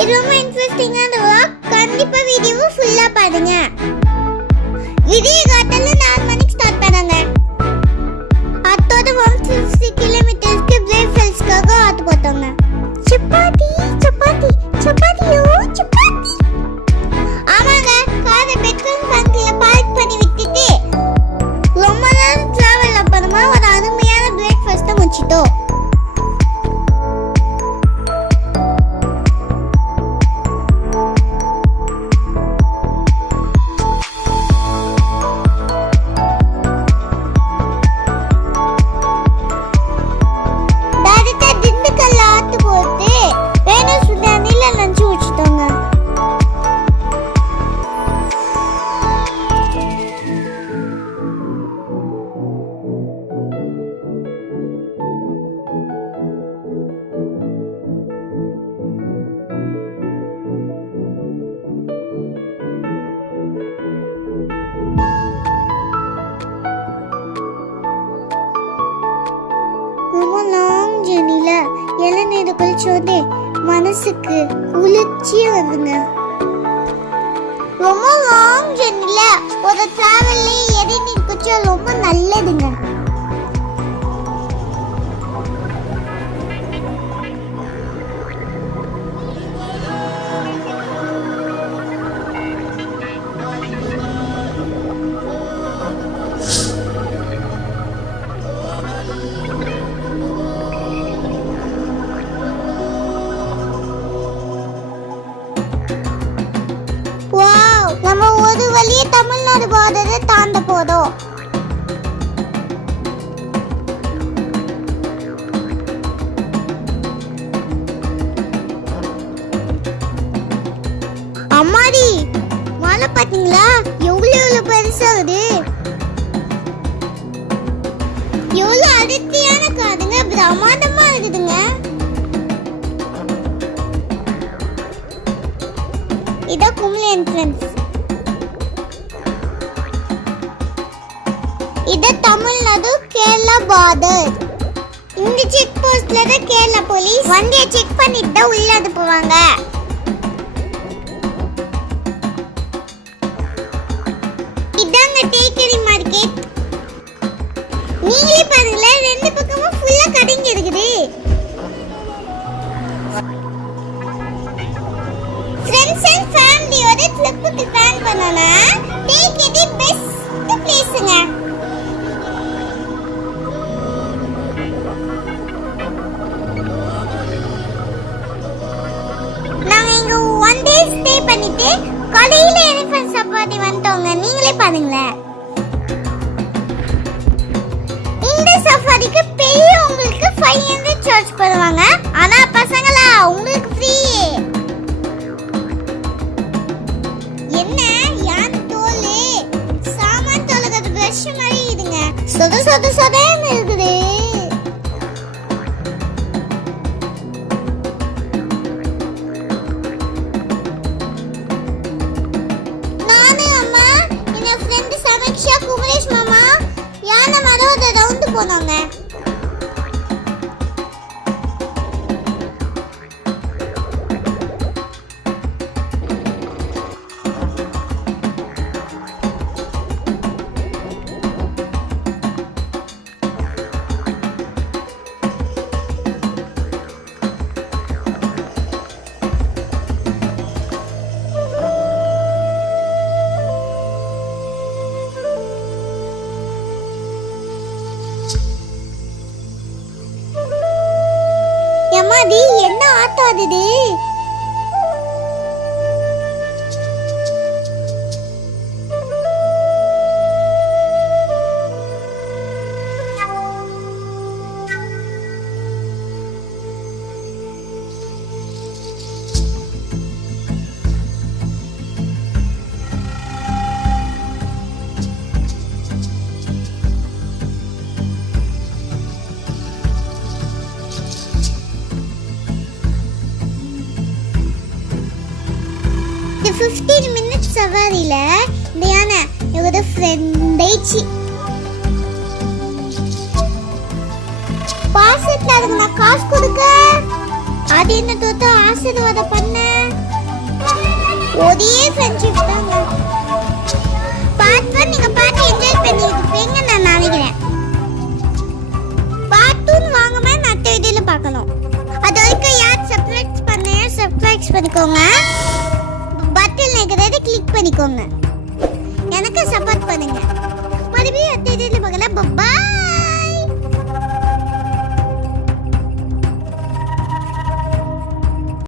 இது ரொம்ப இன்ட்ரெஸ்டிங்கான vlog. கண்டிப்பா வீடியோவை ஃபுல்லா பாருங்க. வீடியோ காட்டல 4 மணிக்கு ஸ்டார்ட் பண்ணாங்க. அத்தோட 150 கிலோமீட்டருக்கு பிரேக்ஃபாஸ்ட்காக ஆத்து போட்டாங்க. சப்பாத்தி சப்பாத்தி சப்பாத்தியோ சப்பாத்தி. ஆமாங்க, காரை பெட்ரோல் பங்க்ல பார்க் பண்ணி விட்டுட்டு ரொம்ப நேரம் டிராவல் அப்புறமா ஒரு அருமையான பிரேக்ஃபாஸ்ட்டை முடிச்சிட்டோம். ரொம்ப லாங் ஜர்னில இளநீர் குளிச்சோதே மனசுக்கு குளிர்ச்சியா வருதுங்க. ரொம்ப லாங் ஜர்னில ஒரு டிராவல்ல இளநீர் குடிச்சா ரொம்ப நல்லதுங்க. நம்ம ஒரு வழியே தமிழ்நாடு பார்டரை தாண்ட போறோம். அம்மாடி, மலை பாத்தீங்களா எவ்வளவு பெருசா இருக்கு. எவ்வளவு அடர்த்தியான காடுங்க, பிரம்மாண்டமா இருக்குதுங்க. இத கும்ளி என்ட்ரன்ஸ். இது தமிழ்நாடு கேரளா பார்டர். இந்த செக் போஸ்ட்ல தான் கேரளா போலீஸ் வண்டியை செக் பண்ணிட்டு தான் உள்ள அனுப்புவாங்க. இதாங்க டேக்கரி மார்க்கெட். நீங்களே பாருங்களேன், ரெண்டு பக்கமும் ஃபுல்லா கடைங்க இருக்குது. ஃப்ரெண்ட்ஸ் அண்ட் ஃபேமிலியோட ட்ரிப்புக்கு பிளான் பண்ணனா டேக்கரி பெஸ்ட் பிளேஸ்ங்க. ஸ்டே பண்ணிட்டு காலையில எலிஃபண்ட் சஃபாரி வந்துட்டோங்க. நீங்களே பாருங்களேன். இந்த சஃபாரிக்கு பெரியவங்களுக்கு 500 சார்ஜ் பண்ணுவாங்க. ஆனா பசங்களா உங்களுக்கு ஃப்ரீ. என்ன யான் தோலே சாமான் தோலகது பிரஷ் மாதிரி இதுங்க. சொத சொத சொதன்னு இருக்குது. போனாங்க. எம்மாடி, என்ன ஆட்டம் ஆடுது. இந்த 15 minutes சவாரியில இந்த யானை என்னோட ஃப்ரெண்ட் ஐச்சி. பாசத்துல அதுக்கு நான் காசு கொடுக்க, அது என்ன தோத்த ஆசீர்வாதம் பண்ண. ஒரே ஃப்ரெண்ட்ஷிப் தாங்க. பார்ட் 1 நீங்க பார்த்து என்ஜாய் பண்ணிருப்பீங்க நான் நினைக்கிறேன். பார்ட் 2 வாங்கமே அடுத்த வீடியோல பார்க்கலாம். அது வரைக்கும் யார் சப்ஸ்கிரைப் பண்ணிக்கோங்க. பட்டன் இருக்கிறத கிளிக் பண்ணிக்கோங்க. எனக்கு சப்போர்ட் பண்ணுங்க. மறுபடியும் அடுத்த வீடியோல பார்க்கலாம். பை.